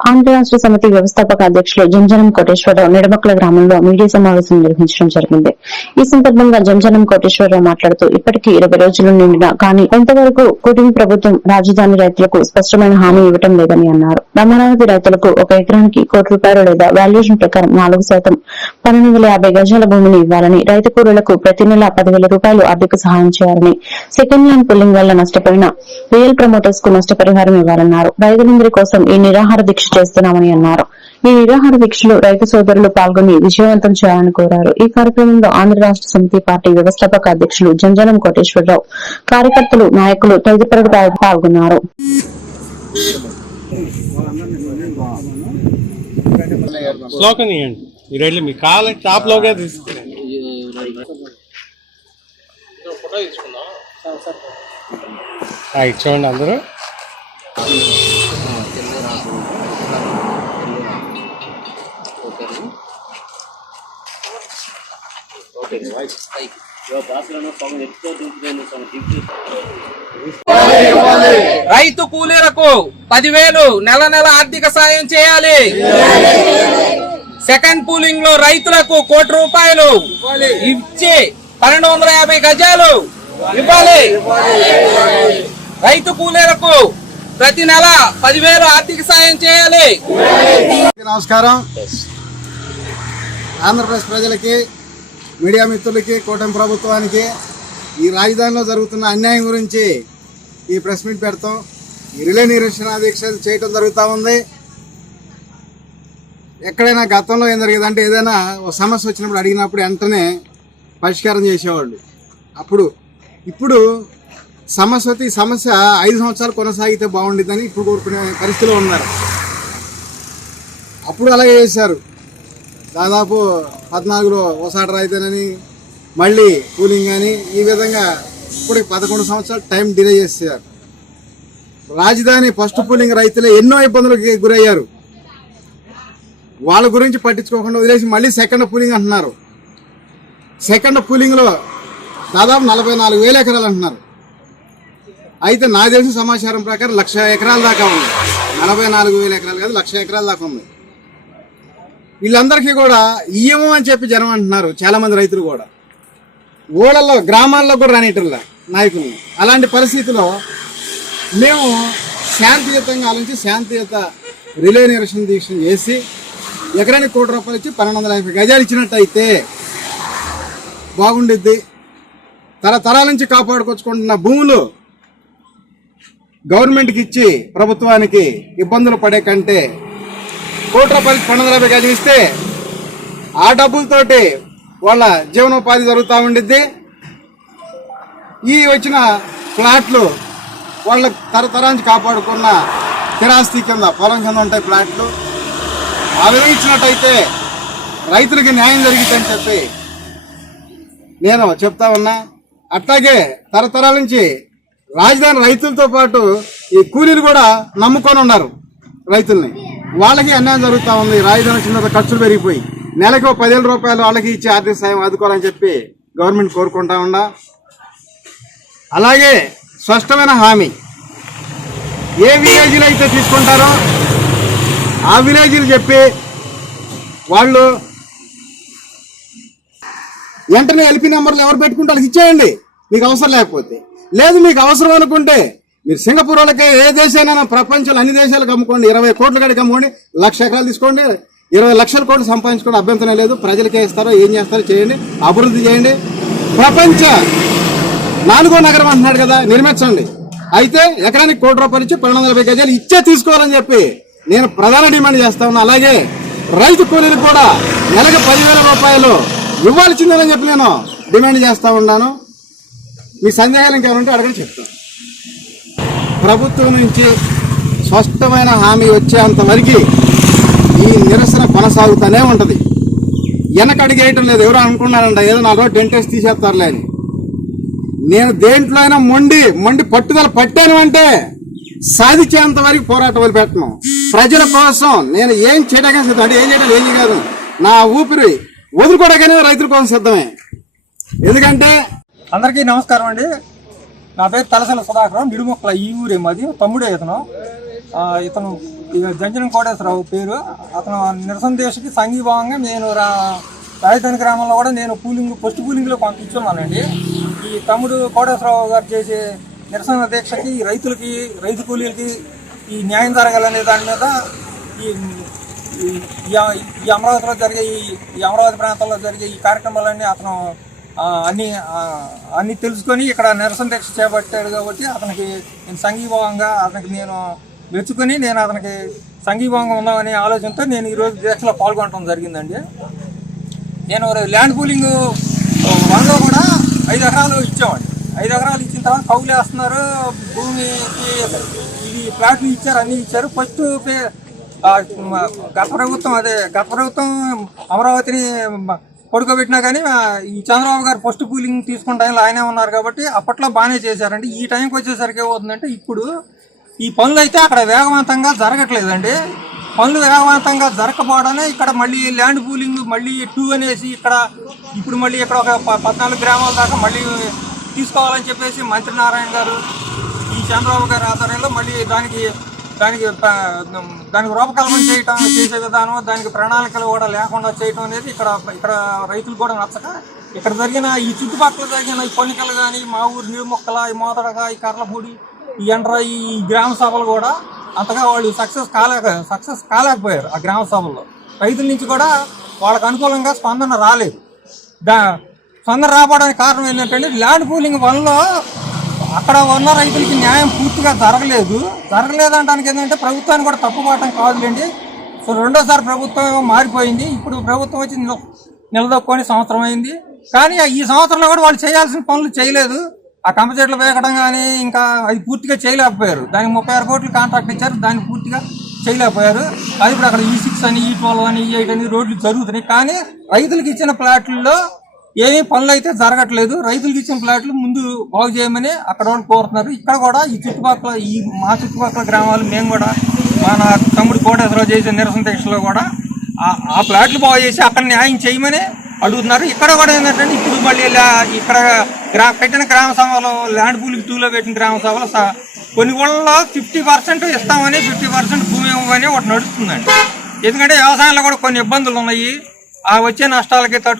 ఆంధ్ర రాష్ట్ర సమితి వ్యవస్థాపక అధ్యక్షులు జంజనం కోటేశ్వరరావు నిడమక్కల గ్రామంలో మీడియా సమావేశం నిర్వహించడం జరిగింది. ఈ సందర్భంగా జంజనం కోటేశ్వరరావు మాట్లాడుతూ ఇప్పటికీ ఇరవై రోజులు నిండినా కానీ కొంతవరకు కూటమి ప్రభుత్వం రాజధాని రైతులకు స్పష్టమైన హామీ ఇవ్వటం లేదని అన్నారు. అమరావతి రైతులకు ఒక ఎకరానికి కోటి రూపాయలు లేదా వాల్యుయేషన్ ప్రకారం నాలుగు శాతం పన్నెండు వందల యాభై గజాల భూమిని ఇవ్వాలని రైతు కూలీలకు ప్రతి నెల పదివేల రూపాయలు ఆర్థిక సహాయం చేయాలని సెకండ్ ల్యాండ్ పుల్లింగ్ వల్ల నష్టపోయిన రియల్ ప్రమోటర్స్కు నష్టపరిహారం ఇవ్వాలన్నారు. రైతులందరి కోసం ఈ నిరాహార దీక్ష చేస్తున్నామని అన్నారు. ఈ నిరాహార దీక్షలో రైతు సోదరులు పాల్గొని విజయవంతం చేయాలని కోరారు. ఈ కార్యక్రమంలో ఆంధ్ర రాష్ట్ర సమితి పార్టీ వ్యవస్థాపక అధ్యక్షులు జంజనం కోటేశ్వరరావు కార్యకర్తలు నాయకులు తదితరులు పాల్గొన్నారు. ఇవ్వండి తీసుకురండి. చూడండి అందరూ. రైతు కూలీలకు పదివేలు నెల నెల ఆర్థిక సాయం చేయాలి. సెకండ్ పూలింగ్లో రైతులకు కోటి రూపాయలు ఇచ్చి పన్నెండు వందల యాభై గజాలు ఇవ్వాలి. రైతు కూలీలకు ప్రతి నెల పదివేలు ఆర్థిక సాయం చేయాలి. నమస్కారం. ఆంధ్రప్రదేశ్ ప్రజలకి మీడియా మిత్రులకి కూటమి ప్రభుత్వానికి ఈ రాజధానిలో జరుగుతున్న అన్యాయం గురించి ఈ ప్రెస్ మీట్ పెడతాం. ఈ రిలే నిరీక్షణ దీక్ష చేయటం జరుగుతూ ఉంది. ఎక్కడైనా గతంలో ఏం జరిగేది అంటే ఏదైనా ఒక సమస్య వచ్చినప్పుడు అడిగినప్పుడు వెంటనే పరిష్కారం చేసేవాళ్ళు. అప్పుడు ఇప్పుడు సమస్య ఈ సమస్య ఐదు సంవత్సరాలు కొనసాగితే బాగుండిద్దని ఇప్పుడు కోరుకునే పరిస్థితిలో ఉన్నారు. అప్పుడు అలాగే చేశారు. దాదాపు పద్నాలుగులో ఓసాట రాయితేనని మళ్ళీ కూలింగ్ అని ఈ విధంగా ఇప్పుడు పదకొండు సంవత్సరాలు టైం డిలే చేశారు రాజధాని ఫస్ట్ పూలింగ్ రైతులే ఎన్నో ఇబ్బందులకు గురయ్యారు. వాళ్ళ గురించి పట్టించుకోకుండా వదిలేసి మళ్ళీ సెకండ్ పూలింగ్ అంటున్నారు. సెకండ్ పూలింగ్లో దాదాపు నలభై నాలుగు వేల ఎకరాలు అంటున్నారు. అయితే నా తెలిసిన సమాచారం ప్రకారం లక్ష ఎకరాల దాకా ఉంది. నలభై నాలుగు వేల ఎకరాలు కాదు లక్ష ఎకరాల దాకా ఉంది. వీళ్ళందరికీ కూడా ఇయ్యము అని చెప్పి జనం అంటున్నారు చాలా మంది రైతులు కూడా. ఊళ్ళల్లో గ్రామాల్లో కూడా రానిటల్లా నాయకులు. అలాంటి పరిస్థితిలో మేము శాంతియుతంగా ఆలోచించి శాంతియుత రిలే నిరసన దీక్ష చేసి ఎకరానికి కోటి రూపాయలు ఇచ్చి పన్నెండు వందల యాభై గజాలు ఇచ్చినట్టయితే బాగుండిద్ది. తరతరాల నుంచి కాపాడుకొచ్చుకుంటున్న భూములు గవర్నమెంట్కి ఇచ్చి ప్రభుత్వానికి ఇబ్బందులు పడే కంటే కోటి రూపాయలు పన్నెండు యాభై గజం ఇస్తే ఆ డబ్బులతోటి వాళ్ళ జీవనోపాధి జరుగుతూ ఉండిద్ది. ఈ వచ్చిన ఫ్లాట్లు వాళ్ళ తరతరానికి కాపాడుకున్న స్థిరాస్తి కింద పొలం కింద ఉంటాయి ఫ్లాట్లు. ఆ విధంగా ఇచ్చినట్టయితే రైతులకి న్యాయం జరిగిద్దని చెప్పి నేను చెప్తా ఉన్నా. అట్లాగే తరతరాల నుంచి రాజధాని రైతులతో పాటు ఈ కూలీలు కూడా నమ్ముకొని ఉన్నారు రైతుల్ని. వాళ్ళకి అన్యాయం జరుగుతూ ఉంది. రాజధాని వచ్చిన ఖర్చులు పెరిగిపోయి నెలకు పదివేల రూపాయలు వాళ్ళకి ఇచ్చి ఆర్థిక సాయం ఆదుకోవాలని చెప్పి గవర్నమెంట్ కోరుకుంటా ఉండా. అలాగే స్పష్టమైన హామీ. ఏ విలేజ్లు అయితే తీసుకుంటారో ఆ విలేజ్లు చెప్పి వాళ్ళు వెంటనే ఎల్పీ నెంబర్లు ఎవరు పెట్టుకుంటే వాళ్ళకి ఇచ్చేయండి. మీకు అవసరం లేకపోతే. లేదు మీకు అవసరం అనుకుంటే మీరు సింగపూర్ వాళ్ళకి ఏ దేశానైనా ప్రపంచంలో అన్ని దేశాలకు అమ్ముకోండి. ఇరవై కోట్ల కాడికి అమ్ముకోండి. లక్ష ఎకరాలు తీసుకోండి. ఇరవై లక్షల కోట్లు సంపాదించుకోండి అభ్యంతరం లేదు. ప్రజలకే ఇస్తారో ఏం చేస్తారో చేయండి. అభివృద్ధి చేయండి. ప్రపంచ నాలుగో నగరం అంటున్నాడు కదా నిర్మించండి. అయితే ఎకరానికి కోటి రూపాయలు ఇచ్చి పన్నెండు వందల గజాలు ఇచ్చే తీసుకోవాలని చెప్పి నేను ప్రధాన డిమాండ్ చేస్తా ఉన్నా. అలాగే రైతు కూలీలు కూడా నెలకు పదివేల రూపాయలు ఇవ్వాల్సిందేనని చెప్పి నేను డిమాండ్ చేస్తూ ఉన్నాను. మీ సందేహాలు ఇంకేమైనా ఉంటే అడగని చెప్తాను. ప్రభుత్వం నుంచి స్పష్టమైన హామీ వచ్చేంతవరకు ఈ నిరసన కొనసాగుతూనే ఉంటుంది. వెనకడిగేయటం లేదు. ఎవరు అనుకున్నారంట ఏదో నా రోజు డెంటేసి తీసేస్తారులే అని. నేను దేంట్లో అయినా మొండి మొండి పట్టుదల పట్టాను అంటే సాధించేంత వరకు పోరాటం వదిలిపెట్టను. ప్రజల కోసం నేను ఏం చేయడానికి సిద్ధం అంటే ఏం చేయడం ఏం కాదు నా ఊపిరి వదులుకోవడానికైనా రైతుల కోసం సిద్ధమే. ఎందుకంటే అందరికీ నమస్కారం అండి. నా పేరు తలసల సుధాకరం నిడుమొక్కల ఈ ఊరే మాది తమ్ముడే ఇతను. ఇతను ఇక జంజనం కోటేశ్వరరావు పేరు. అతను నిరసనదేశకి సంఘీభావంగా నేను రా రాజధాని గ్రామంలో కూడా నేను కూలింగ్ పోస్ట్ కూలింగ్లో పంపించున్నానండి. ఈ తమ్ముడు కోటేశ్వరరావు గారు చేసే నిరసన దీక్షకి రైతులకి రైతు కూలీలకి ఈ న్యాయం జరగాలనే దాని మీద ఈ ఈ- అమరావతిలో జరిగే ఈ అమరావతి ప్రాంతంలో జరిగే ఈ కార్యక్రమాలన్నీ అతను అన్ని అన్ని తెలుసుకొని ఇక్కడ నిరసన దీక్ష చేపట్టాడు కాబట్టి అతనికి నేను సంఘీభావంగా అతనికి నేను మెచ్చుకొని నేను అతనికి సంఘీభావంగా ఉన్నామనే ఆలోచనతో నేను ఈరోజు దీక్షలో పాల్గొనడం జరిగిందండి. నేను ల్యాండ్ పూలింగ్ వన్లో కూడా ఐదు ఎకరాలు ఇచ్చామండి. ఐదు ఎకరాలు ఇచ్చిన తర్వాత కౌలు వేస్తున్నారు భూమికి ఇది ప్లాట్లు ఇచ్చారు అన్నీ ఇచ్చారు. ఫస్ట్ గత ప్రభుత్వం అదే గత ప్రభుత్వం అమరావతిని పడుకోబెట్టినా కానీ ఈ చంద్రబాబు గారు ఫస్ట్ పూలింగ్ తీసుకున్న టైంలో ఆయనే ఉన్నారు కాబట్టి అప్పట్లో బాగానే చేశారండి. ఈ టైంకి వచ్చేసరికి ఏమవుతుందంటే ఇప్పుడు ఈ పనులు అయితే అక్కడ వేగవంతంగా జరగట్లేదండి. పనులు వేగవంతంగా జరగకపోవడమే ఇక్కడ మళ్ళీ ల్యాండ్ పూలింగ్ మళ్ళీ టూ అనేసి ఇక్కడ ఇప్పుడు మళ్ళీ ఇక్కడ ఒక పద్నాలుగు గ్రామాల దాకా మళ్ళీ తీసుకోవాలని చెప్పేసి మంత్రి నారాయణ గారు ఈ చంద్రబాబు గారి ఆధ్వర్యంలో మళ్ళీ దానికి దానికి దానికి రూపకల్పన చేయటం చేసే విధానం దానికి ప్రణాళికలు కూడా లేకుండా చేయటం అనేది ఇక్కడ ఇక్కడ రైతులు కూడా నచ్చక ఇక్కడ జరిగిన ఈ చుట్టుపక్కల జరిగిన ఈ పొన్నికలు కానీ మా ఊరు నీరుమొక్కల ఈ మోతడగా ఈ కర్లపూడి ఈ ఎండ్ర ఈ గ్రామ సభలు కూడా అంతగా వాళ్ళు సక్సెస్ కాలేక సక్సెస్ కాలేకపోయారు ఆ గ్రామ సభల్లో. రైతుల నుంచి కూడా వాళ్ళకు అనుకూలంగా స్పందన రాలేదు. దా స్పందన రావడానికి కారణం ఏంటంటే ల్యాండ్ పూలింగ్ వల్ల అక్కడ ఉన్న రైతులకి న్యాయం పూర్తిగా జరగలేదు. జరగలేదంటానికి ఏంటంటే ప్రభుత్వాన్ని కూడా తప్పుపాటం కాదులేండి. సో రెండోసారి ప్రభుత్వం మారిపోయింది. ఇప్పుడు ప్రభుత్వం వచ్చి నిలదొక్కుని సంవత్సరం అయింది. కానీ ఈ సంవత్సరంలో కూడా వాళ్ళు చేయాల్సిన పనులు చేయలేదు. ఆ కంప చెట్లు వేయడం కానీ ఇంకా అది పూర్తిగా చేయలేకపోయారు. దానికి ముప్పై ఆరు కోట్లు కాంట్రాక్ట్ ఇచ్చారు. దాన్ని పూర్తిగా చేయలేకపోయారు. అది ఇప్పుడు అక్కడ ఈ సిక్స్ అని ఈ ట్వెల్వ్ అని ఈ ఎయిట్ అని రోడ్లు జరుగుతున్నాయి. కానీ రైతులకు ఇచ్చిన ప్లాట్లలో ఏమీ పనులు అయితే జరగట్లేదు. రైతులకు ఇచ్చిన ప్లాట్లు ముందు బాగు చేయమని అక్కడ వాళ్ళు కోరుతున్నారు. ఇక్కడ కూడా ఈ చుట్టుపక్కల ఈ మా చుట్టుపక్కల గ్రామాలు మేము కూడా మన తమ్ముడు కోటేశ్వరరావు చేసే నిరసన దీక్షలో కూడా ఆ- ఆ ప్లాట్లు బాగు చేసి అక్కడ న్యాయం చేయమని అడుగుతున్నారు. ఇక్కడ కూడా ఏంటంటే ఇప్పుడు మళ్ళీ ఇక్కడ గ్రా పెట్టిన గ్రామ సభలో ల్యాండ్ పూలింగ్ టూలో పెట్టిన గ్రామ సభలో కొన్ని ఊళ్ళలో ఫిఫ్టీ పర్సెంట్ ఇస్తామని ఫిఫ్టీ పర్సెంట్ భూమి ఇవ్వమని ఒకటి నడుస్తుందండి. ఎందుకంటే వ్యవసాయంలో కూడా కొన్ని ఇబ్బందులు ఉన్నాయి. ఆ వచ్చే నష్టాలకి తట్టు